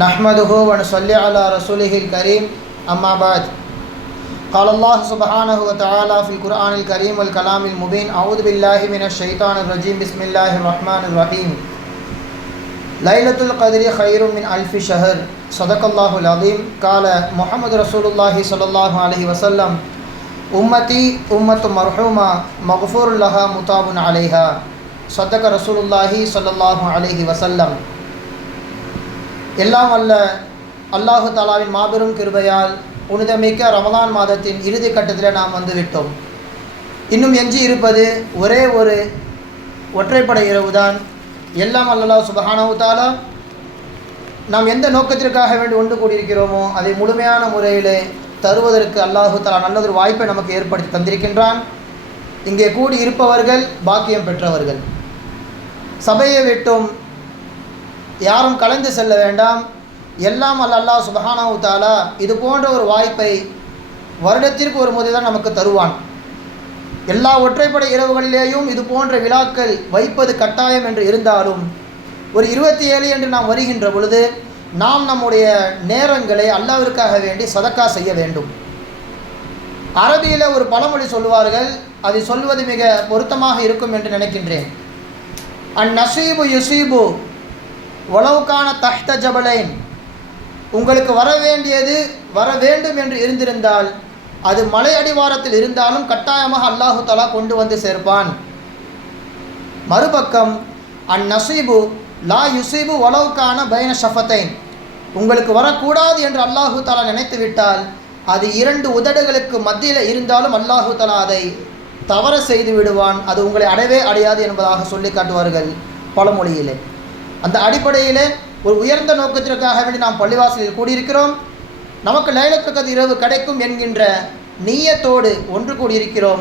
नहमदुहु व नसल्ली अला रसूलिहिल करीम अम्मा बाद क़ाल अल्लाह सुब्हानहु व तआला फ़िल क़ुरआनिल करीम वल कलामिल मुबीन अऊज़ु बिल्लाहि मिनश शैतानिर रजीम बिस्मिल्लाहिर रहमानिर रहीम लैलतुल क़द्रि खैरुम मिन अल्फ़ि शहर सदक़ल्लाहुल अज़ीम क़ाल मुहम्मद रसूलुल्लाहि सल्लल्लाहु अलैहि वसल्लम उम्मती उम्मतुम मरहूमा मग़फ़ूरुन लहा मुताबुन अलैहा सदक़ रसूलुल्लाहि सल्लल्लाहु अलैहि वसल्लम। எல்லாம் அல்ல அல்லாஹு தாலாவின் மாபெரும் கிருபையால் புனிதமிக்க ரமலான் மாதத்தின் இறுதி கட்டத்தில் நாம் வந்துவிட்டோம். இன்னும் எஞ்சி இருப்பது ஒரே ஒரு ஒற்றைப்படை இரவுதான். எல்லாம் அல்லாஹ் சுப்ஹானஹு தஆலா நாம் எந்த நோக்கத்திற்காக வேண்டி ஒன்று கூடியிருக்கிறோமோ அதை முழுமையான முறையிலே தருவதற்கு அல்லாஹு தாலா நல்லதொரு வாய்ப்பை நமக்கு ஏற்படுத்தி தந்திருக்கின்றான். இங்கே கூடி இருப்பவர்கள் பாக்கியம் பெற்றவர்கள். சபையை விட்டும் யாரும் கலந்து செல்ல வேண்டாம். எல்லாம் அல்லாஹ் சுப்ஹானஹு தஆலா இது போன்ற ஒரு வாய்ப்பை வருடத்திற்கு ஒரு முறை தான் நமக்கு தருவான். எல்லா ஒற்றைப்படை இரவுகளிலேயும் இது போன்ற விழாக்கள் வைப்பது கட்டாயம் என்று இருந்தாலும் ஒரு 27 என்று நாம் வருகின்ற பொழுது நாம் நம்முடைய நேரங்களை அல்லாஹ்விற்காக வேண்டி சதக்கா செய்ய வேண்டும். அரபியில் ஒரு பழமொழி சொல்லுவார்கள், அதை சொல்வது மிக பொருத்தமாக இருக்கும் என்று நினைக்கின்றேன். நசீபு யுசீபு வலவுக்கான தஹ்த ஜபலைன், உங்களுக்கு வர வேண்டியது வர வேண்டும் என்று இருந்திருந்தால் அது மலை அடிவாரத்தில் இருந்தாலும் கட்டாயமாக அல்லாஹு தஆலா கொண்டு வந்து சேர்ப்பான். மறுபக்கம் நசீபு லா யுசீபு வலவுக்கான பைன ஷஃபத்தைன், உங்களுக்கு வரக்கூடாது என்று அல்லாஹு தஆலா நினைத்து விட்டால் அது 2 உதடுகளுக்கு மத்தியில் இருந்தாலும் அல்லாஹு தஆலா அதை தவற செய்து விடுவான். அது உங்களை அடையவே அடையாது என்பதாக சொல்லி காட்டுவார்கள் பழமொழியிலே. அந்த அடிப்படையிலே ஒரு உயர்ந்த நோக்கத்திற்காக வேண்டி நாம் பள்ளிவாசலில் கூடியிருக்கிறோம். நமக்கு லைலத்துல் கத்ர் இரவு கிடைக்கும் என்கின்ற நியத்தோடு ஒன்று கூடியிருக்கிறோம்.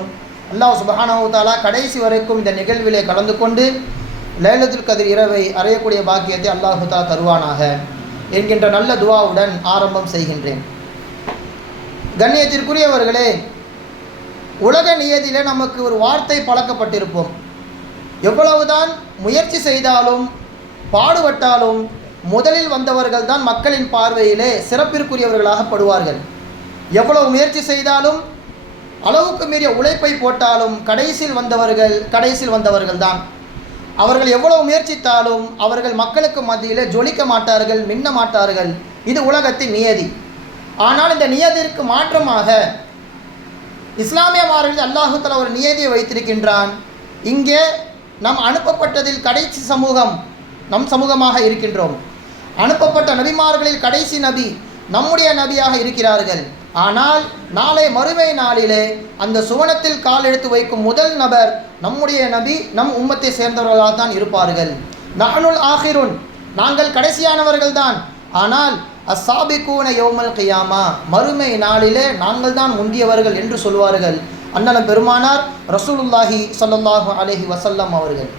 அல்லாஹ் சுப்ஹானஹு தஆலா கடைசி வரைக்கும் இந்த நிகழ்விலே கலந்து கொண்டு லைலத்துல் கத்ர் இரவை அடையக்கூடிய பாக்கியத்தை அல்லாஹ் தஆலா தருவானாக என்கின்ற நல்ல துஆவுடன் ஆரம்பம் செய்கின்றேன். கண்ணியத்திற்குரியவர்களே, உலக நியதியிலே நமக்கு ஒரு வார்த்தை பழக்கப்பட்டிருப்போம். எவ்வளவுதான் முயற்சி செய்தாலும் பாடுபட்டாலும் முதலில் வந்தவர்கள் தான் மக்களின் பார்வையிலே சிறப்பிற்குரியவர்களாக படுவார்கள். எவ்வளவு முயற்சி செய்தாலும் அளவுக்கு மீறிய உழைப்பை போட்டாலும் கடைசியில் வந்தவர்கள் தான். அவர்கள் எவ்வளவு முயற்சித்தாலும் அவர்கள் மக்களுக்கு மத்தியிலே ஜொலிக்க மாட்டார்கள், மின்ன மாட்டார்கள். இது உலகத்தின் நியதி. ஆனால் இந்த நியதிற்கு மாற்றமாக இஸ்லாமிய மார்க்கத்தில் அல்லாஹு தஆலா ஒரு நியதியை வைத்திருக்கின்றான். இங்கே நாம் அனுப்பப்பட்டதில் கடைசி சமூகம் நம் சமூகமாக இருக்கின்றோம். அனுப்பப்பட்ட நபிமார்களில் கடைசி நபி நம்முடைய நபியாக இருக்கிறார்கள். ஆனால் நாளை மறுமை நாளிலே அந்த சுவனத்தில் கால் எடுத்து வைக்கும் முதல் நபர் நம்முடைய நபி, நம் உம்மத்தை சேர்ந்தவர்களாக தான் இருப்பார்கள். நஹ்னுல் ஆஹிருன், நாங்கள் கடைசியானவர்கள் தான். ஆனால் அஸ்ஸாபிகூன யௌமல் கியாமா, மறுமை நாளிலே நாங்கள் தான் முந்தியவர்கள் என்று சொல்வார்கள் அண்ணலம் பெருமானார் ரசூலுல்லாஹி ஸல்லல்லாஹு அலைஹி வஸல்லம் அவர்கள்.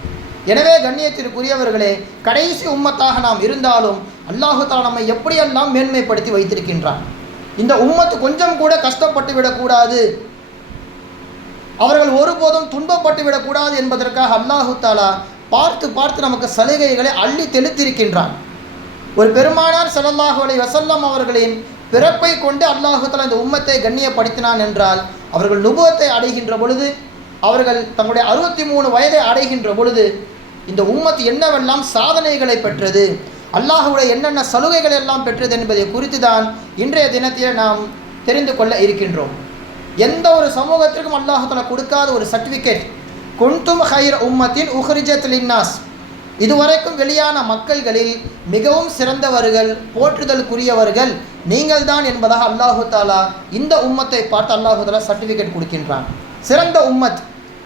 எனவே கண்ணியத்திற்குரியவர்களே, கடைசி உம்மத்தாக நாம் இருந்தாலும் அல்லாஹு தஆலா நம்மை எப்படியெல்லாம் மேன்மைப்படுத்தி வைத்திருக்கின்றான். இந்த உம்மத்து கொஞ்சம் கூட கஷ்டப்பட்டு விடக்கூடாது, அவர்கள் ஒருபோதும் துன்பப்பட்டு விடக்கூடாது என்பதற்காக அல்லாஹு தஆலா பார்த்து பார்த்து நமக்கு சலுகைகளை அள்ளி தெளித்திருக்கின்றான். ஒரு பெருமானார் ஸல்லல்லாஹு அலைஹி வஸல்லம் அவர்களின் பிறப்பை கொண்டு அல்லாஹு தஆலா இந்த உம்மத்தை கண்ணியப்படுத்தினான் என்றால், அவர்கள் நுபுவத்தை அடைகின்ற பொழுது, அவர்கள் தங்களுடைய 63 வயதை அடைகின்ற பொழுது இந்த உம்மத் என்னவெல்லாம் சாதனைகளை பெற்றது, அல்லாஹ்வுடைய என்னென்ன சலுகைகள் எல்லாம் பெற்றது என்பதை குறித்து தான் இன்றைய தினத்தில் நாம் தெரிந்து கொள்ள இருக்கின்றோம். எந்த ஒரு சமூகத்திற்கும் அல்லாஹ் தஆலா கொடுக்காத ஒரு சர்டிஃபிகேட், குன்தும் ஹைர உம்மத்தின் உஹ்ரிஜத் லின்னாஸ், இதுவரைக்கும் வெளியான மக்கள்களில் மிகவும் சிறந்தவர்கள், போற்றுதலுக்குரியவர்கள் நீங்கள் தான் என்பதாக அல்லாஹு தஆலா இந்த உம்மத்தை பார்த்து அல்லாஹு தஆலா சர்டிஃபிகேட் கொடுக்கின்றான். சிறந்த உம்மத்.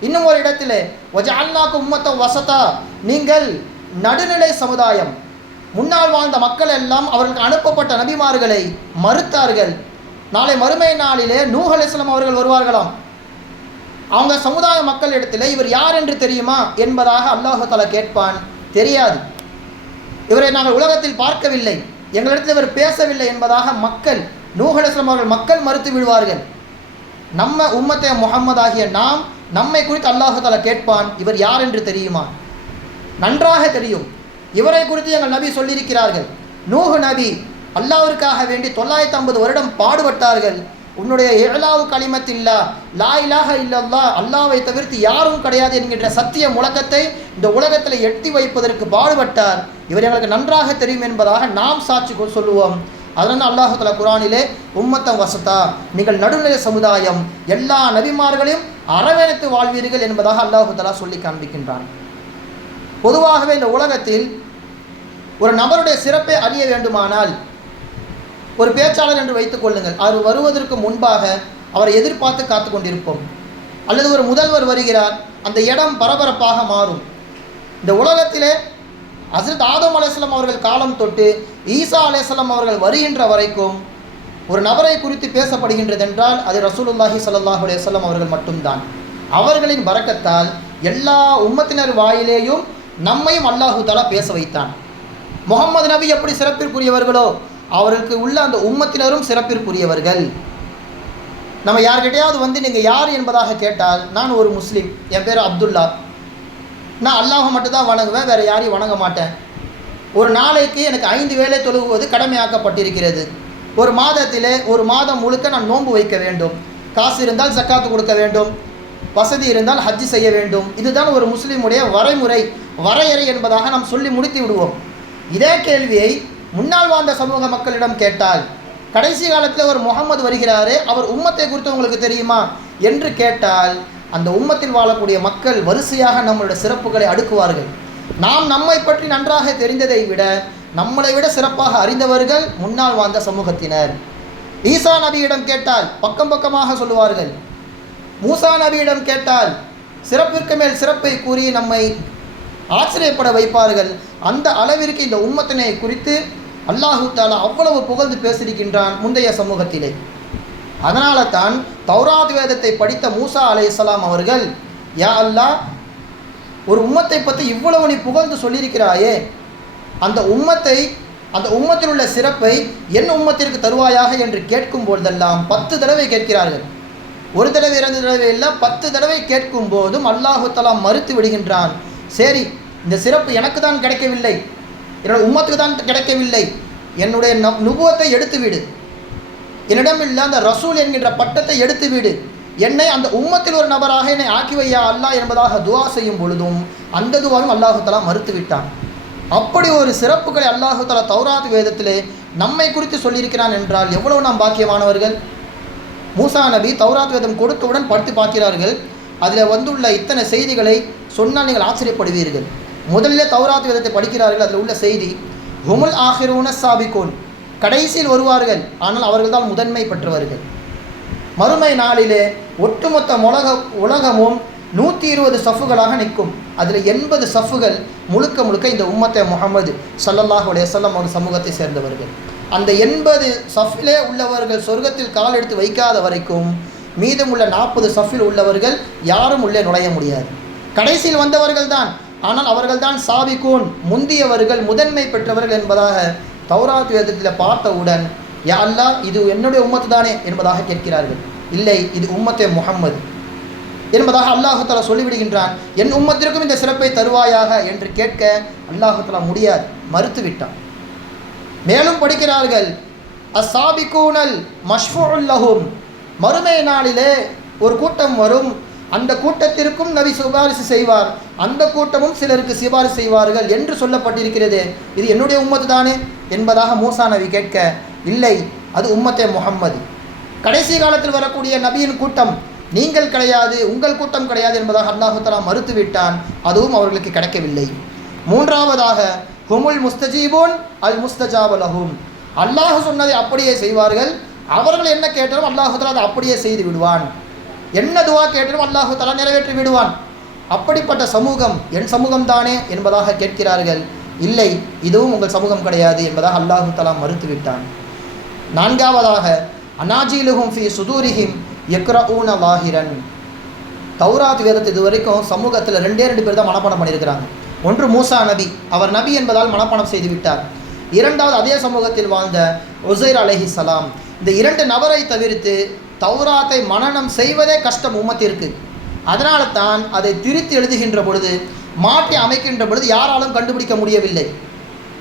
இன்னும் ஒரு இடத்திலே வஜஅல்னாக உம்மத்த வசதா, நீங்கள் நடுநிலை சமுதாயம். முன்னால் வாழ்ந்த மக்கள் எல்லாம் அவர்களுக்கு அனுப்பப்பட்ட நபிமார்களை மறுத்தார்கள். நாளை மறுமை நாளிலே நூஹ் அலைஹிஸ்ஸலாம் அவர்கள் வருவார்களாம். அவங்க சமுதாய மக்கள் இடத்திலே இவர் யார் என்று தெரியுமா என்பதாக அல்லாஹு தஆலா கேட்பான். தெரியாது, இவரை நாங்கள் உலகத்தில் பார்க்கவில்லை, எங்களிடத்தில் இவர் பேசவில்லை என்பதாக மக்கள், நூஹ் அலைஹிஸ்ஸலாம் அவர்கள் மக்கள் மறுத்து விடுவார்கள். நம்ம உம்மத்தே முஹம்மது ஆகிய நாம் நம்மை குறித்து அல்லாஹு தஆலா கேட்பான், இவர் யார் என்று தெரியுமா? நன்றாக தெரியும், இவரை குறித்து எங்கள் நபி சொல்லியிருக்கிறார்கள். நூஹ் நபி அல்லாஹ்விற்காக வேண்டி 950 வருடம் பாடுபட்டார்கள். உன்னுடைய இலாவு கலிமத்தில்லா லா இலாஹ இல்லல்லா, அல்லாஹ்வை தவிர்த்து யாரும் கிடையாது என்கின்ற சத்திய முழக்கத்தை இந்த உலகத்தில் எட்டி வைப்பதற்கு பாடுபட்டார். இவர் எங்களுக்கு நன்றாக தெரியும் என்பதாக நாம் சாட்சி சொல்லுவோம். அதனால் அல்லாஹ் தஆலா குர்ஆனிலே உம்மத்தம் வசதா, நீங்கள் நடுநிலை சமுதாயம், எல்லா நபிமார்களையும் அரவணைத்து வாழ்வீர்கள் என்பதாக அல்லாஹ் தஆலா சொல்லி காண்பிக்கின்றான். பொதுவாகவே இந்த உலகத்தில் ஒரு நபருடைய சிறப்பை அறிய வேண்டுமானால் ஒரு பேச்சாளர் என்று வைத்துக் கொள்ளுங்கள். அவர் வருவதற்கு முன்பாக அவரை எதிர்பார்த்து காத்து கொண்டிருப்போம். அல்லது ஒரு முதல்வர் வருகிறார், அந்த இடம் பரபரப்பாக மாறும். இந்த உலகத்திலே ஹஸ்ரத் ஆதம் அலைஹிஸ்ஸலாம் அவர்கள் காலம் தொட்டு ஈசா அலைஹிஸ்ஸலாம் அவர்கள் வருகின்ற வரைக்கும் ஒரு நபரை குறித்து பேசப்படுகின்றது என்றால் அது ரசூலுல்லாஹி ஸல்லல்லாஹு அலைஹி வஸல்லம் அவர்கள் மட்டும்தான். அவர்களின் பரக்கத்தால் எல்லா உம்மத்தினர் வாயிலேயும் நம்மையும் அல்லாஹு தஆலா பேச வைத்தான். முகமது நபி எப்படி சிறப்பிற்குரியவர்களோ அவர்களுக்கு உள்ள அந்த உம்மத்தினரும் சிறப்பிற்குரியவர்கள். நம்ம யார்கிட்டையாவது வந்து நீங்கள் யார் என்பதாக கேட்டால், நான் ஒரு முஸ்லீம், என் பேர் அப்துல்லா, நான் அல்லாஹை மட்டும்தான் வணங்குவேன், வேறு யாரையும் வணங்க மாட்டேன். ஒரு நாளைக்கு எனக்கு 5 வேளை தொழுகுவது கடமையாக்கப்பட்டிருக்கிறது. ஒரு மாதத்திலே ஒரு மாதம் முழுக்க நான் நோன்பு வைக்க வேண்டும். காசு இருந்தால் ஜக்காத்து கொடுக்க வேண்டும், வசதி இருந்தால் ஹஜ்ஜி செய்ய வேண்டும். இதுதான் ஒரு முஸ்லீமுடைய வரையறை என்பதாக நாம் சொல்லி முடித்து விடுவோம். இதே கேள்வியை முன்னால் வாழ்ந்த சமூக மக்களிடம் கேட்டால், கடைசி காலத்தில் ஒரு முகமது வருகிறாரே, அவர் உம்மத்தை குறித்து உங்களுக்கு தெரியுமா என்று கேட்டால், அந்த உம்மத்தில் வாழக்கூடிய மக்கள் வரிசையாக நம்மளுடைய சிறப்புகளை அடுக்குவார்கள். நாம் நம்மை பற்றி நன்றாக தெரிந்ததை விட நம்மளை விட சிறப்பாக அறிந்தவர்கள் முன்னால் வாழ்ந்த சமூகத்தினர். ஈசா நபியிடம் கேட்டால் பக்கம் பக்கமாக சொல்லுவார்கள். மூசா நபியிடம் கேட்டால் சிறப்பிற்கு மேல் சிறப்பை கூறி நம்மை ஆச்சரியப்பட வைப்பார்கள். அந்த அளவிற்கு இந்த உம்மத்தினை குறித்து அல்லாஹு தஆலா அவ்வளவு புகழ்ந்து பேசியிருக்கின்றான் முந்தைய சமூகத்திலே. அதனால தான் தௌராத் வேதத்தை படித்த மூசா அலைஹிஸ்ஸலாம் அவர்கள், யா அல்லாஹ், ஒரு உம்மத்தை பற்றி இவ்வளவு நீ புகழ்ந்து சொல்லியிருக்கிறாயே, அந்த உம்மத்தில் உள்ள சிறப்பை என் உம்மத்திற்கு தருவாயாக என்று கேட்கும் பொழுதெல்லாம் 10 தடவை கேட்கிறார்கள். ஒரு தடவை 2 தடவை இல்லை, 10 தடவை கேட்கும் போதும் அல்லாஹு தஆலா மறுத்து விடுகின்றான். சரி, இந்த சிறப்பு எனக்கு தான் கிடைக்கவில்லை, என்னோட உம்மத்துக்கு தான் கிடைக்கவில்லை, என்னுடைய நுபுவத்தை எடுத்துவிடு, என்னிடம் இல்லை அந்த ரசூல் என்கின்ற பட்டத்தை எடுத்துவிடு, என்னை அந்த உம்மத்தில் ஒரு நபராக என்னை ஆக்கி வையா அல்லாஹ் என்பதாக துவா செய்யும் பொழுதும் அந்த துவாவும் அல்லாஹு தஆலா மறுத்து விட்டான். அப்படி ஒரு சிறப்புகளை அல்லாஹு தஆலா தௌராத் வேதத்திலே நம்மை குறித்து சொல்லியிருக்கிறான் என்றால் எவ்வளவு நாம் பாக்கியமானவர்கள். மூசா நபி தௌராத் வேதம் கொடுத்தவுடன் படித்து பார்க்கிறார்கள். அதில் வந்துள்ள இத்தனை செய்திகளை சொன்னால் நீங்கள் ஆச்சரியப்படுவீர்கள். முதலிலே தௌராத் வேதத்தை படிக்கிறார்கள். அதில் உள்ள செய்தி, ஹுமுல் ஆஹிரூன சாபிகூன், கடைசியில் வருவார்கள், ஆனால் அவர்கள் தான் முதன்மை பெற்றவர்கள். மறுமை நாளிலே ஒட்டுமொத்த உலகமும் 120 சஃப்புகளாக நிற்கும். அதில் 80 சஃப்புகள் முழுக்க இந்த உம்மத்தை முஹம்மது ஸல்லல்லாஹு அலைஹி வஸல்லம் ஒரு சமூகத்தை சேர்ந்தவர்கள். அந்த 80 சஃபிலே உள்ளவர்கள் சொர்க்கத்தில் கால் எடுத்து வைக்காத வரைக்கும் மீதம் உள்ள 40 சஃபில் உள்ளவர்கள் யாரும் உள்ளே நுழைய முடியாது. கடைசியில் வந்தவர்கள் தான், ஆனால் அவர்கள் தான் சாபிகூன், முந்தியவர்கள், முதன்மை பெற்றவர்கள் என்பதாக தௌராத் வேதத்தில் பார்த்தவுடன், யா அல்லாஹ், இது என்னுடைய உம்மத்து தானே என்பதாக கேட்கிறார்கள். இல்லை, இது உம்மத்தே முஹம்மது என்பதாக அல்லாஹு தஆலா சொல்லிவிடுகின்றான். என் உம்மத்திற்கும் இந்த சிறப்பை தருவாயாக என்று கேட்க அல்லாஹு தஆலா முடியாது, மறுத்து விட்டான். மேலும் படிக்கிறார்கள், அஸ்ஸாபிகூனல் மஷ்ஃபூஉல் லஹும், மறுமை நாளிலே ஒரு கூட்டம் வரும், அந்த கூட்டத்திற்கும் நபி சிபாரிசு செய்வார், அந்த கூட்டமும் சிலருக்கு சிபாரிசு செய்வார்கள் என்று சொல்லப்பட்டிருக்கிறது. இது என்னுடைய உம்மத்து தானே என்பதாக மூசா நபி கேட்க, இல்லை, அது உம்மத்தே முஹம்மது. கடைசி காலத்தில் வரக்கூடிய நபியின் கூட்டம் நீங்கள் கிடையாது, உங்கள் கூட்டம் கிடையாது என்பதாக அல்லாஹு தஆலா மறுத்து விட்டான். அதுவும் அவர்களுக்கு கிடைக்கவில்லை. மூன்றாவதாக, ஹுமுல் முஸ்தஜீபூன் அல் முஸ்தஜாப லஹும், அல்லாஹ் சொன்னதை அப்படியே செய்வார்கள். அவர்கள் என்ன கேட்டாலும் அல்லாஹு தஆலா அதை அப்படியே செய்து விடுவான். என்ன துவா கேட்டாலும் அல்லாஹு தஆலா நிறைவேற்றி விடுவான். அப்படிப்பட்ட சமூகம் என் சமூகம் தானே என்பதாக கேட்கிறார்கள். இல்லை, இதுவும் உங்கள் சமூகம் கிடையாது என்பதாக அல்லாஹு தஆலா மறுத்து விட்டான். நான்காவதாக, அனாஜீலுஹும் ஃபீ சுதூரிஹிம் யக்ரஊன லாஹிரன், தௌராத் வேதத்தை இதுவரைக்கும் சமூகத்தில் 2 பேர் தான் மனப்பாடம் பண்ணியிருக்கிறாங்க. ஒன்று மூசா நபி, அவர் நபி என்பதால் மனப்பாடம் செய்து விட்டார். இரண்டாவது அதே சமூகத்தில் வாழ்ந்த உஸைர் அலைஹிஸ்ஸலாம். இந்த 2 நபரை தவிர்த்து தௌராத்தை மனனம் செய்வதே கஷ்டம் உம்மத்திற்கு. அதனால தான் அதை திரித்து எழுதுகின்ற பொழுது, மாற்றி அமைக்கின்ற பொழுது யாராலும் கண்டுபிடிக்க முடியவில்லை.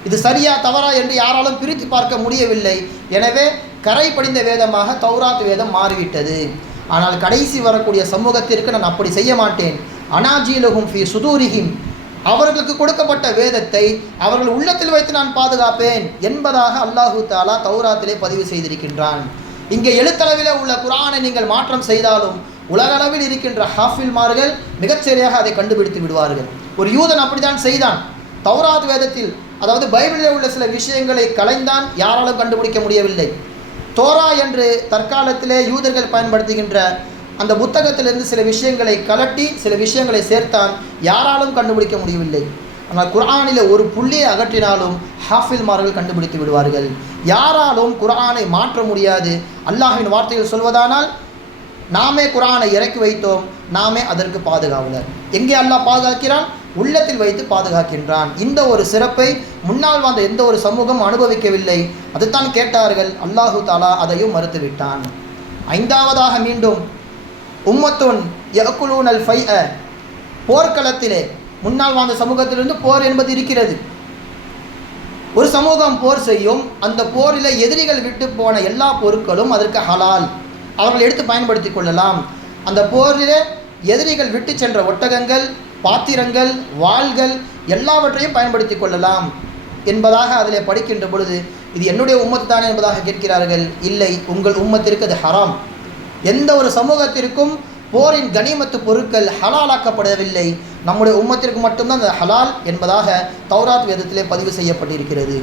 இது சரியா தவறா என்று யாராலும் பிரித்து பார்க்க முடியவில்லை. எனவே கரை படிந்த வேதமாக தௌராத் வேதம் மாறிவிட்டது. ஆனால் கடைசி வரக்கூடிய சமூகத்திற்கு நான் அப்படி செய்ய மாட்டேன். அனாஜீலஹும் ஃபி சுதூரிஹிம், அவர்களுக்கு கொடுக்கப்பட்ட வேதத்தை அவர்கள் உள்ளத்தில் வைத்து நான் பாதுகாப்பேன் என்பதாக அல்லாஹு தாலா தௌராத்திலே பதிவு செய்திருக்கின்றான். இங்கே எழுத்தளவில் உள்ள குர்ஆனை நீங்கள் மாற்றம் செய்தாலும் உலகளவில் இருக்கின்ற ஹாஃபில்மார்கள் மிகச்சரியாக அதை கண்டுபிடித்து விடுவார்கள். ஒரு யூதன் அப்படித்தான் செய்தான். தௌராத் வேதத்தில், அதாவது பைபிளில் உள்ள சில விஷயங்களை கலைந்தான், யாராலும் கண்டுபிடிக்க முடியவில்லை. தோரா என்று தற்காலத்திலே யூதர்கள் பயன்படுத்துகின்ற அந்த புத்தகத்திலிருந்து சில விஷயங்களை கலட்டி சில விஷயங்களை சேர்த்தான், யாராலும் கண்டுபிடிக்க முடியவில்லை. ஆனால் குர்ஆனில் ஒரு புள்ளியை அகற்றினாலும் ஹாஃபில்மார்கள் கண்டுபிடித்து விடுவார்கள். யாராலும் குர்ஆனை மாற்ற முடியாது. அல்லாஹ்வின் வார்த்தையில் சொல்வதானால், நாமே குர்ஆனை இறக்கி வைத்தோம், நாமே அதற்கு பாதுகாவலர். எங்கே அல்லாஹ் பாதுகாக்கிறான்? உள்ளத்தில் வைத்து பாதுகாக்கின்றான். இந்த ஒரு சிறப்பை முன்னால் வாழ்ந்த எந்த ஒரு சமூகம் அனுபவிக்கவில்லை. அதுதான் கேட்டார்கள், அல்லாஹு தாலா அதையும் மறுத்துவிட்டான். ஐந்தாவதாக மீண்டும் உம்மத்துன் யஅகுலூனல் ஃபைஅ, போர்க்களத்திலே முன்னால் வாழ்ந்த சமூகத்திலிருந்து போர் என்பது இருக்கிறது. ஒரு சமூகம் போர் செய்யும், அந்த போரில் எதிரிகள் விட்டு போன எல்லா பொருட்களும் அதற்கு ஹலால், அவர்கள் எடுத்து பயன்படுத்தி கொள்ளலாம். அந்த போரில் எதிரிகள் விட்டு சென்ற ஒட்டகங்கள், பாத்திரங்கள், வாள்கள் எல்லாவற்றையும் பயன்படுத்தி கொள்ளலாம் என்பதாக அதில் படிக்கின்ற பொழுது, இது என்னுடைய உம்மத்து தானே என்பதாக கேட்கிறார்கள். இல்லை, உங்கள் உம்மத்திற்கு அது ஹராம். எந்த ஒரு சமூகத்திற்கும் போரின் கனிமத்து பொருட்கள் ஹலாலாக்கப்படவில்லை. நம்முடைய உம்மத்திற்கு மட்டும்தான் அந்த ஹலால் என்பதாக தௌராத் வேதத்திலே பதிவு செய்யப்பட்டிருக்கிறது.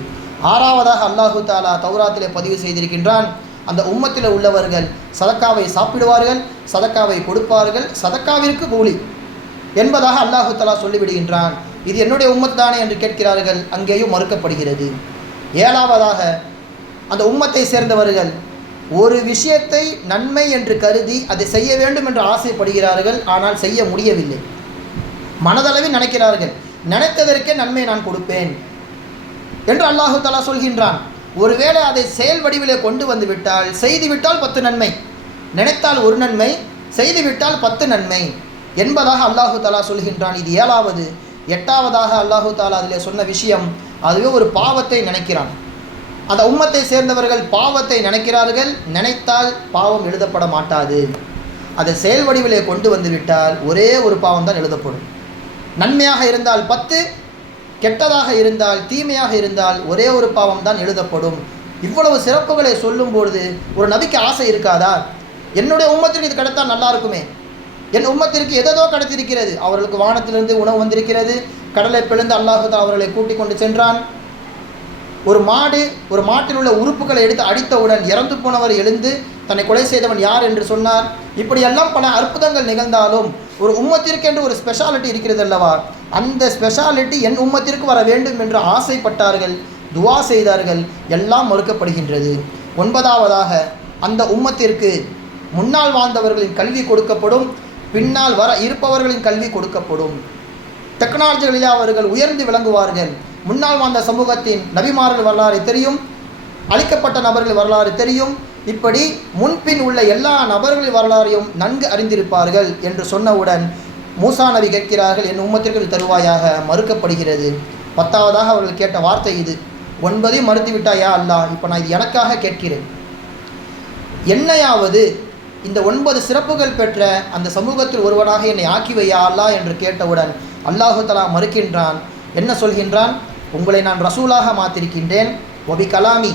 ஆறாவதாக அல்லாஹு தாலா தௌராத்திலே பதிவு செய்திருக்கின்றான், அந்த உம்மத்தில் உள்ளவர்கள் சதக்காவை சாப்பிடுவார்கள், சதக்காவை கொடுப்பார்கள், சதக்காவிற்கு கூலி என்பதாக அல்லாஹு தாலா சொல்லிவிடுகின்றான். இது என்னுடைய உம்மத் தானே என்று கேட்கிறார்கள், அங்கேயும் மறுக்கப்படுகிறது. ஏழாவதாக அந்த உம்மத்தை சேர்ந்தவர்கள் ஒரு விஷயத்தை நன்மை என்று கருதி அதை செய்ய வேண்டும் என்று ஆசைப்படுகிறார்கள், ஆனால் செய்ய முடியவில்லை. மனதளவில் நினைக்கிறார்கள், நினைத்ததற்கே நன்மை நான் கொடுப்பேன் என்று அல்லாஹு தஆலா சொல்கின்றான். ஒருவேளை அதை செயல் வடிவிலே கொண்டு வந்து விட்டால், செய்துவிட்டால் 10 நன்மை, நினைத்தால் 1 நன்மை, செய்துவிட்டால் 10 நன்மை என்பதாக அல்லாஹு தஆலா சொல்கின்றான். இது ஏழாவது. எட்டாவதாக அல்லாஹு தஆலா அதிலே சொன்ன விஷயம், அதுவே ஒரு பாவத்தை நினைக்கிறான். அந்த உம்மத்தை சேர்ந்தவர்கள் பாவத்தை நினைக்கிறார்கள், நினைத்தால் பாவம் எழுதப்பட மாட்டாது. அதை செயல் வடிவிலே கொண்டு வந்து விட்டால் ஒரே ஒரு பாவம் தான் எழுதப்படும். நன்மையாக இருந்தால் 10, கெட்டதாக இருந்தால், தீமையாக இருந்தால் ஒரே ஒரு பாவம் தான் எழுதப்படும். இவ்வளவு சிறப்புகளை சொல்லும்பொழுது ஒரு நபிக்கு ஆசை இருக்காதா? என்னுடைய உம்மத்திற்கு இது கிடைத்தால் நல்லா இருக்குமே, என் உம்மத்திற்கு எதோ கிடைத்திருக்கிறது. அவர்களுக்கு வானத்திலிருந்து உணவு வந்திருக்கிறது, கடலை பிளந்து அல்லாஹ் அவர்களை கூட்டிக் கொண்டு சென்றான். ஒரு மாட்டில் உள்ள உறுப்புகளை எடுத்து அடித்தவுடன் இறந்து போனவர் எழுந்து தன்னை கொலை செய்தவன் யார் என்று சொன்னார். இப்படியெல்லாம் பல அற்புதங்கள் நிகழ்ந்தாலும் ஒரு உம்மத்திற்கென்று ஒரு ஸ்பெஷாலிட்டி இருக்கிறது அல்லவா? அந்த ஸ்பெஷாலிட்டி என் உம்மத்திற்கு வர வேண்டும் என்று ஆசைப்பட்டார்கள், துவா செய்தார்கள், எல்லாம் மறுக்கப்படுகின்றது. 9வதாக அந்த உம்மத்திற்கு முன்னால் வாழ்ந்தவர்களின் கல்வி கொடுக்கப்படும், பின்னால் வர இருப்பவர்களின் கல்வி கொடுக்கப்படும். டெக்னாலஜிகளிலே அவர்கள் உயர்ந்து விளங்குவார்கள். முன்னால் வாழ்ந்த சமூகத்தின் நபிமார்கள் வரலாறு தெரியும், அழிக்கப்பட்ட நபர்கள் வரலாறு தெரியும், இப்படி முன்பின் உள்ள எல்லா நபர்களின் வரலாறையும் நன்கு அறிந்திருப்பார்கள் என்று சொன்னவுடன் மூசா நபி கேட்கிறார்கள், என் உம்மத்திற்கு தருவாயாக, மறுக்கப்படுகிறது. 10வதாக அவர்கள் கேட்ட வார்த்தை இது. 9ஐயும் மறுத்து விட்டாயா அல்லாஹ், இப்போ நான் இது எனக்காக கேட்கிறேன், என்னையாவது இந்த 9 சிறப்புகள் பெற்ற அந்த சமூகத்தில் ஒருவனாக என்னை ஆக்கி வையா அல்லாஹ் என்று கேட்டவுடன் அல்லாஹு தஆலா மறுக்கின்றான். என்ன சொல்கின்றான்? உங்களை நான் ரசூலாக மாற்றிருக்கின்றேன், ஒபி கலாமி,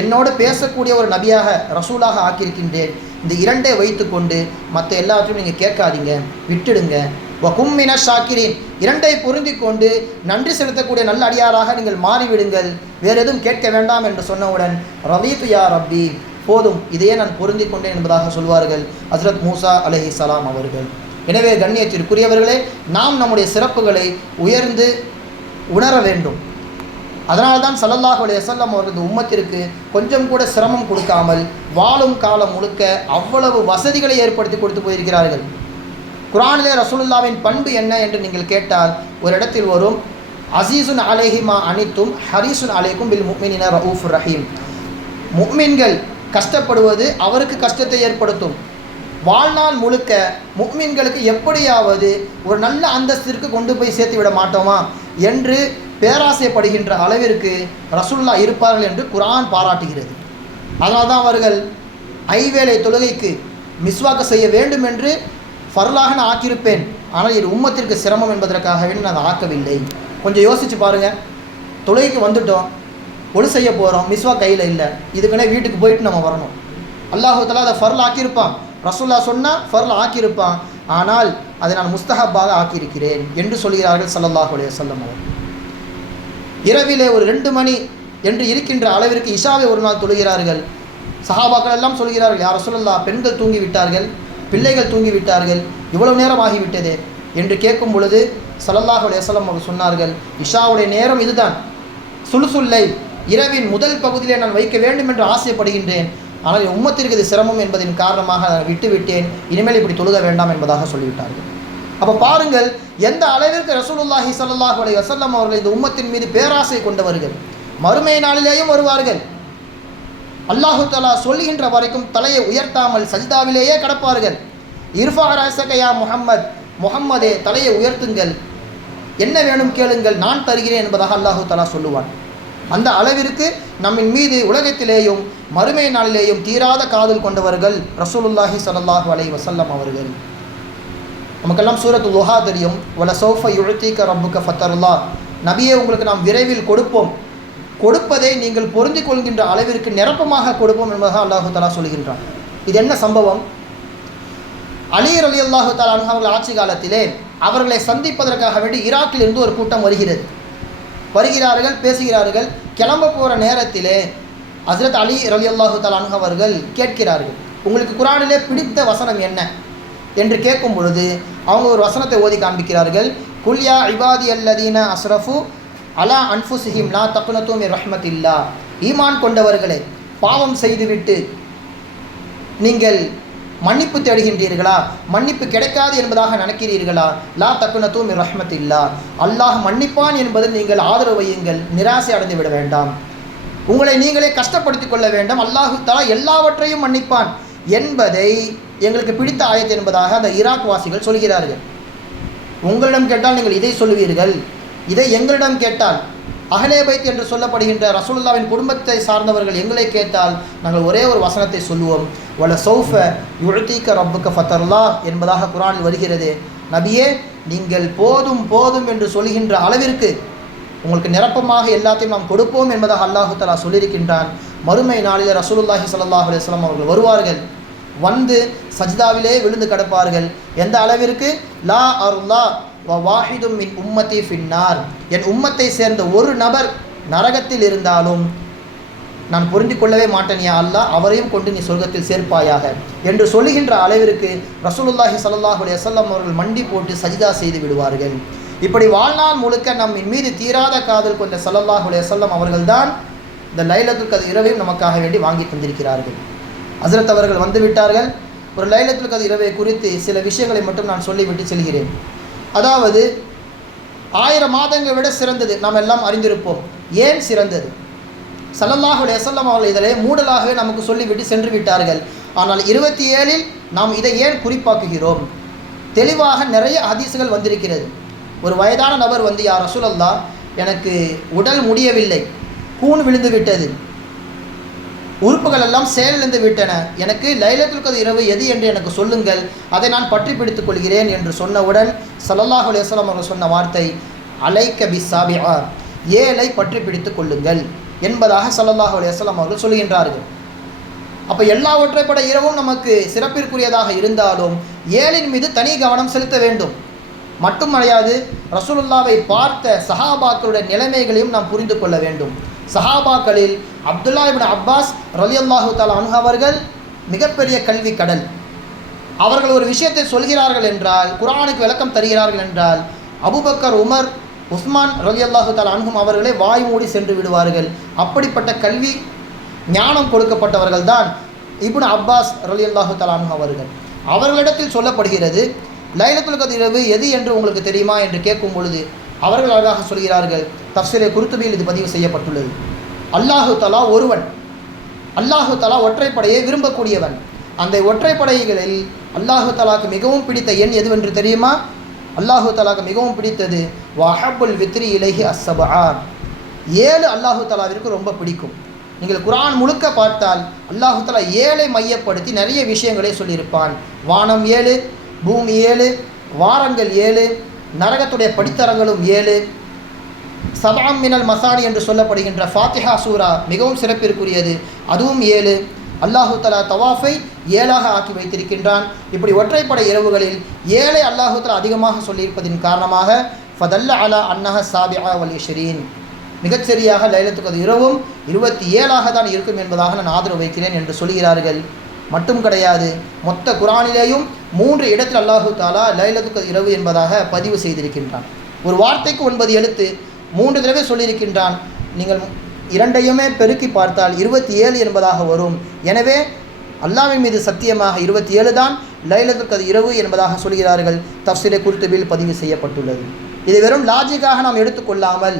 என்னோடு பேசக்கூடிய ஒரு நபியாக ரசூலாக ஆக்கியிருக்கின்றேன். இந்த 2ஐ வைத்துக்கொண்டு மற்ற எல்லாத்தையும் நீங்கள் கேட்காதீங்க, விட்டுடுங்க. வகும்மின ஷாக்கிரின், 2ஐ பொருந்தி கொண்டு நன்றி செலுத்தக்கூடிய நல்ல அடியாராக நீங்கள் மாறிவிடுங்கள், வேறு எதுவும் கேட்க வேண்டாம் என்று சொன்னவுடன் ரலீது யா ரப்பி, போதும், இதையே நான் பொருந்தி கொண்டேன் என்பதாக சொல்வார்கள் ஹஜ்ரத் மூசா அலைஹிஸ்ஸலாம் அவர்கள். எனவே கண்ணியத்திற்குரியவர்களே, நாம் நம்முடைய சிறப்புகளை உயர்ந்து உணர வேண்டும். அதனால்தான் ஸல்லல்லாஹு அலைஹி வஸல்லம் அவர்கள் உம்மத்திற்கு கொஞ்சம் கூட சிரமம் கொடுக்காமல் வாழும் காலம் முழுக்க அவ்வளவு வசதிகளை ஏற்படுத்தி கொடுத்து போயிருக்கிறார்கள். குர்ஆனிலே ரசூலுல்லாவின் பண்பு என்ன என்று நீங்கள் கேட்டால் ஒரு இடத்தில் வரும், அசீசுன் அலைஹிமா அனித்தும் ஹரீசுன் அலைக்கும் பில் முஃமினீன ரഊஃபுர் ரஹீம். முஃமின்கள் கஷ்டப்படுவது அவருக்கு கஷ்டத்தை ஏற்படுத்தும். வாழ்நாள் முழுக்க முஃமின்களுக்கு எப்படியாவது ஒரு நல்ல அந்தஸ்திற்கு கொண்டு போய் சேர்த்து விட மாட்டோமா என்று பேராசைப்படுகின்ற அளவிற்கு ரசூலுல்லா இருப்பார்கள் என்று குர்ஆன் பாராட்டுகிறது. அதனால் தான் அவர்கள் ஐவேளை தொழுகைக்கு மிஸ்வாக்கு செய்ய வேண்டும் என்று ஃபர்லாக நான் ஆக்கியிருப்பேன், ஆனால் இது உம்மத்திற்கு சிரமம் என்பதற்காகவே நான் ஆக்கவில்லை. கொஞ்சம் யோசித்து பாருங்கள். தொழுகைக்கு வந்துட்டோம், ஒழு செய்ய போகிறோம், மிஸ்வா கையில் இல்லை, இதுக்குன்னே வீட்டுக்கு போயிட்டு நம்ம வரணும். அல்லாஹு தஆலா அதை ஃபர்ல் ஆக்கியிருப்பான், ரசூலுல்லா சொன்னால் ஃபர்ல் ஆக்கியிருப்பான், ஆனால் அதை நான் முஸ்தஹப்பாக ஆக்கியிருக்கிறேன் என்று சொல்கிறார்கள் ஸல்லல்லாஹு அலைஹி வஸல்லம் அவர்கள். இரவிலே ஒரு 2 மணி என்று இருக்கின்ற அளவிற்கு இஷாவை ஒரு நாள் தொழுகிறார்கள். சஹாபாக்கள் எல்லாம் சொல்கிறார்கள், யார் ரசூலுல்லாஹ், பெண்கள் தூங்கி விட்டார்கள், பிள்ளைகள் தூங்கி விட்டார்கள், இவ்வளவு நேரம் ஆகிவிட்டது என்று கேட்கும் பொழுது ஸல்லல்லாஹு அலைஹி வஸல்லம் அவர்கள் சொன்னார்கள், இஷாவுடைய நேரம் இதுதான், சுலுசுல்லை, இரவின் முதல் பகுதியிலே நான் வைக்க வேண்டும் என்று ஆசைப்படுகின்றேன், ஆனால் என் உம்மத்திற்கு இது சிரமம் என்பதன் காரணமாக நான் விட்டுவிட்டேன், இனிமேல் இப்படி தொழுக வேண்டாம் என்பதாக சொல்லிவிட்டார்கள். அப்போ பாருங்கள், எந்த அளவிற்கு ரசூலுல்லாஹி ஸல்லல்லாஹு அலைஹி வஸல்லம் அவர்கள் இந்த உம்மத்தின் மீது பேராசை கொண்டவர்கள். மறுமை நாளிலேயும் வருவார்கள், அல்லாஹு தஆலா சொல்லுகின்ற வரைக்கும் தலையை உயர்த்தாமல் சஜ்தாவிலேயே கடப்பார்கள். இர்ஃபா ரஸக யா முஹம்மத், முஹம்மதே தலையை உயர்த்துங்கள், என்ன வேணும் கேளுங்கள், நான் தருகிறேன் என்பதாக அல்லாஹு தஆலா சொல்லுவான். அந்த அளவிற்கு நம்மின் மீது உலகத்திலேயும் மறுமை நாளிலேயும் தீராத காதல் கொண்டவர்கள் ரசூலுல்லாஹி ஸல்லல்லாஹு அலைஹி வஸல்லம் அவர்கள். நமக்கெல்லாம் சூரத்து லுஹா தெரியும், வல சௌஃப யுஅதீக ரப்புக ஃபதர்லா, நபியே உங்களுக்கு நாம் விரைவில் கொடுப்போம், கொடுப்பதை நீங்கள் பொருந்தி கொள்கின்ற அளவிற்கு நிரப்பமாக கொடுப்போம் என்பதாக அல்லாஹு தஆலா சொல்கின்றான். இது என்ன சம்பவம்? அலி ரலியல்லாஹு தஆலா அன்ஹு அவர்கள் ஆட்சி காலத்திலே அவர்களை சந்திப்பதற்காக வேண்டி ஈராக்கில் இருந்து ஒரு கூட்டம் வருகிறார்கள், பேசுகிறார்கள். கிளம்ப போகிற நேரத்திலே ஹஸ்ரத் அலி ரலியல்லாஹு தஆலா அன்ஹு அவர்கள் கேட்கிறார்கள், உங்களுக்கு குர்ஆனிலே பிடித்த வசனம் என்ன என்று கேட்கும் பொழுது அவங்க ஒரு வசனத்தை ஓதி காண்பிக்கிறார்கள். குல் யா இபாதி அல்லதீன அஸ்ரஃபு அலா அன்ஃபுஸிஹிம் லா தக்னது மின் ரஹ்மத்தில்லா, ஈமான் கொண்டவர்களே, பாவம் செய்துவிட்டு நீங்கள் மன்னிப்பு தேடுகின்றீர்களா, மன்னிப்பு கிடைக்காது என்பதாக நினைக்கிறீர்களா, லா தக்னது மின் ரஹ்மத்தில்லா, அல்லாஹ் மன்னிப்பான் என்பதில் நீங்கள் ஆதரவு வையுங்கள், நிராசை அடைந்து விட வேண்டாம், உங்களை நீங்களே கஷ்டப்படுத்திக் கொள்ள வேண்டாம், அல்லாஹு தஆலா எல்லாவற்றையும் மன்னிப்பான் என்பதை எங்களுக்கு பிடித்த ஆயத்து என்பதாக அந்த ஈராக் வாசிகள் சொல்கிறார்கள். உங்களிடம் கேட்டால் நீங்கள் இதை சொல்லுவீர்கள், இதை எங்களிடம் கேட்டால், அஹ்லே பைத் என்று சொல்லப்படுகின்ற ரசூலுல்லாவின் குடும்பத்தை சார்ந்தவர்கள் எங்களை கேட்டால் நாங்கள் ஒரே ஒரு வசனத்தை சொல்லுவோம், வல சௌஃப யுஅதீக ரப்புக ஃபதர்லா என்பதாக குர்ஆனில் வருகிறது. நபியே, நீங்கள் போதும் போதும் என்று சொல்கின்ற அளவிற்கு உங்களுக்கு நிரப்பமாக எல்லாத்தையும் நாம் கொடுப்போம் என்பதாக அல்லாஹு தஆலா சொல்லியிருக்கின்றான். மறுமை நாளில் ரசூலுல்லாஹி ஸல்லல்லாஹு அலைஹி வஸல்லம் அவர்கள் வருவார்கள், வந்து சஜ்தாவிலே விழுந்து கிடப்பார்கள். எந்த அளவிற்கு? லா அர்லா வ வாஹிதும் மின் உம்மதி ஃபின்னார், என் உம்மத்தை சேர்ந்த ஒரு நபர் நரகத்தில் இருந்தாலும் நான் பொருந்திக் கொள்ளவே மாட்டேன் யா அல்லாஹ், அவரையும் கொண்டு நீ சொர்க்கத்தில் சேர்ப்பாயாக என்று சொல்லுகின்ற அளவிற்கு ரசூலுல்லாஹி ஸல்லல்லாஹு அலைஹி வஸல்லம் அவர்கள் மண்டி போட்டு சஜ்தா செய்து விடுவார்கள். இப்படி வாழ்நாள் முழுக்க நம்மின் மீது தீராத காதல் கொண்ட ஸல்லல்லாஹு அலைஹி வஸல்லம் அவர்கள்தான் இந்த லைலத்துல் கத்ர் இரவையும் நமக்காக வேண்டி வாங்கி தந்திருக்கிறார்கள். ஹஸ்ரத் அவர்கள் வந்து விட்டார்கள். ஒரு லைலத்துல் கத்ர் இரவை குறித்து சில விஷயங்களை மட்டும் நான் சொல்லிவிட்டு செல்கிறேன். அதாவது 1000 மாதங்களை விட சிறந்தது நாம் எல்லாம் அறிந்திருப்போம். ஏன் சிறந்தது? ஸல்லல்லாஹு அலைஹி வஸல்லம் அவர்கள் இதிலே மூடலாகவே நமக்கு சொல்லிவிட்டு சென்று விட்டார்கள். ஆனால் 27இல் நாம் இதை ஏன் குறிப்பாக்குகிறோம்? தெளிவாக நிறைய ஹதீஸ்கள் வந்திருக்கிறது. ஒரு வயதான நபர் வந்து, யா ரசூலல்லாஹ், எனக்கு உடல் முடியவில்லை, கூன் விழுந்து விட்டது, உறுப்புகள் எல்லாம் செயலிழந்து விட்டன, எனக்கு லைலத்துல் கத்ர் இரவு எது என்று எனக்கு சொல்லுங்கள், அதை நான் பற்றி பிடித்துக் கொள்கிறேன் என்று சொன்னவுடன் ஸல்லல்லாஹு அலைஹி வஸல்லம் அவர்கள் சொன்ன வார்த்தை அலைக்க பிஸ்ஸாபிஆ, 7ஐ பற்றி பிடித்துக் கொள்ளுங்கள் என்பதாக ஸல்லல்லாஹு அலைஹி வஸல்லம் அவர்கள் சொல்கின்றார்கள். அப்போ எல்லாவற்றைப்பட இரவும் நமக்கு சிறப்பிற்குரியதாக இருந்தாலும் 7இன் மீது தனி கவனம் செலுத்த வேண்டும். மட்டுமடையாது, ரசூலுல்லாவை பார்த்த சஹாபாக்களுடைய நிலைமைகளையும் நாம் புரிந்து கொள்ள வேண்டும். சஹாபாக்களில் அப்துல்லா இப்னு அப்பாஸ் ரலியல்லாஹு தஆலா அன்ஹு அவர்கள் மிகப்பெரிய கல்வி கடல். அவர்கள் ஒரு விஷயத்தை சொல்கிறார்கள் என்றால், குர்ஆனுக்கு விளக்கம் தருகிறார்கள் என்றால், அபூபக்கர், உமர், உஸ்மான் ரலியல்லாஹு தஆலா அன்ஹும் அவர்களே வாய் மூடி சென்று விடுவார்கள். அப்படிப்பட்ட கல்வி ஞானம் கொடுக்கப்பட்டவர்கள் தான் இப்னு அப்பாஸ் ரலியல்லாஹு தஆலா அன்ஹு அவர்கள். அவர்களிடத்தில் சொல்லப்படுகிறது, லைலத்துல் கத்ர் இரவு எது என்று உங்களுக்கு தெரியுமா என்று கேட்கும் பொழுது அவர்கள் அழகாக சொல்கிறார்கள். தஃப்ஸீரே குர்துபியில் இது பதிவு செய்யப்பட்டுள்ளது. அல்லாஹு தஆலா ஒருவன், அல்லாஹு தஆலா ஒற்றைப்படையை விரும்பக்கூடியவன். அந்த ஒற்றைப்படைகளில் அல்லாஹு தஆலாக்கு மிகவும் பிடித்த எண் எதுவென்று தெரியுமா? அல்லாஹு தாலாவுக்கு மிகவும் பிடித்தது வஹப்புல் வித்ரி இலைஹி அஸ்ஸபா, 7 அல்லாஹு தாலாவிற்கு ரொம்ப பிடிக்கும். நீங்கள் குர்ஆன் முழுக்க பார்த்தால் அல்லாஹு தாலா 7ஐ மையப்படுத்தி நிறைய விஷயங்களை சொல்லியிருப்பான். வானம் 7, பூமி 7, வாரங்கள் 7, நரகத்துடைய படித்தரங்களும் 7, சபஅம் மினல் மசானி என்று சொல்லப்படுகின்ற ஃபாத்திஹா சூரா மிகவும் சிறப்பிற்குரியது, அதுவும் 7. அல்லாஹு தஆலா தவாஃபை 7ஆக ஆக்கி வைத்திருக்கின்றான். இப்படி ஒற்றைப்படை இரவுகளில் 7ஐ அல்லாஹு தஆலா அதிகமாக சொல்லியிருப்பதின் காரணமாக ஃபதல்ல அலா அன்னஹ சாபிஆ வல் 20, மிகச்சரியாக லைலத்துல் கத்ர் இரவும் 27ஆக தான் இருக்கும் என்பதாக நான் ஆதரவு வைக்கிறேன் என்று சொல்கிறார்கள். மட்டும் கிடையாது, மொத்த குர்ஆனிலேயும் 3 இடத்தில் அல்லாஹு தஆலா லைலத்துல் கத்ர் இரவு என்பதாக பதிவு செய்திருக்கின்றான். ஒரு வார்த்தைக்கு 9 எழுத்து 3 தடவை சொல்லியிருக்கின்றான். நீங்கள் இரண்டையுமே பெருக்கி பார்த்தால் 27 என்பதாக வரும். எனவே அல்லாஹ்வின் மீது சத்தியமாக 27 தான் லைலத்துல் கத்ர் இரவு என்பதாக சொல்கிறார்கள். தஃப்ஸீரே குர்துபியில் பதிவு செய்யப்பட்டுள்ளது. இதை வெறும் லாஜிக்காக நாம் எடுத்துக்கொள்ளாமல்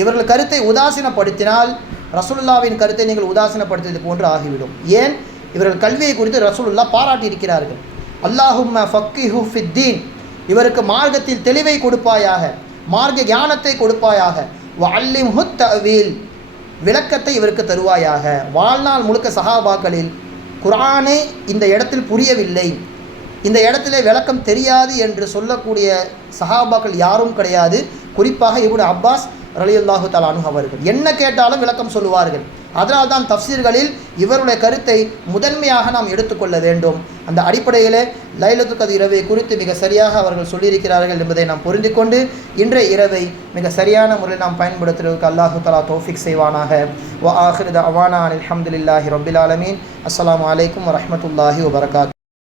இவர்கள் கருத்தை உதாசீனப்படுத்தினால் ரசூலுல்லாவின் கருத்தை நீங்கள் உதாசீனப்படுத்தியது போன்று ஆகிவிடும். ஏன்? இவர்கள் கல்வியை குறித்து ரசூலுல்லாஹ் பாராட்டியிருக்கிறார்கள். அல்லாஹும்ம ஃபக்கிஹு ஃபித்தீன், இவருக்கு மார்க்கத்தில் தெளிவை கொடுப்பாயாக, மார்க்க ஞானத்தை கொடுப்பாயாக, வஅல்லிம்ஹு தஅவீல், விளக்கத்தை இவருக்கு தருவாயாக. வாழ்நாள் முழுக்க சஹாபாக்களில் குர்ஆனை இந்த இடத்தில் புரியவில்லை, இந்த இடத்திலே விளக்கம் தெரியாது என்று சொல்லக்கூடிய சஹாபாக்கள் யாரும் கிடையாது. குறிப்பாக இப்னு அப்பாஸ் ரலியல்லாஹு தஆலா அன்ஹு அவர்கள் என்ன கேட்டாலும் விளக்கம் சொல்லுவார்கள். அதனால் தான் தஃப்சீர்களில் இவருடைய கருத்தை முதன்மையாக நாம் எடுத்துக்கொள்ள வேண்டும். அந்த அடிப்படையிலே லைலத்துல் கத்ர் இரவை குறித்து மிக சரியாக அவர்கள் சொல்லியிருக்கிறார்கள் என்பதை நாம் புரிந்து கொண்டு இன்றைய இரவை மிக சரியான முறையில் நாம் பயன்படுத்துவதற்கு அல்லாஹு தஆலா தௌஃபீக் செய்வானாக. வ ஆகிரு தஅவானா அல்ஹம்துலில்லாஹி ரப்பில் ஆலமீன். அஸ்ஸலாமு அலைக்கும் வரஹ்மத்துல்லாஹி வபரகாத்துஹு.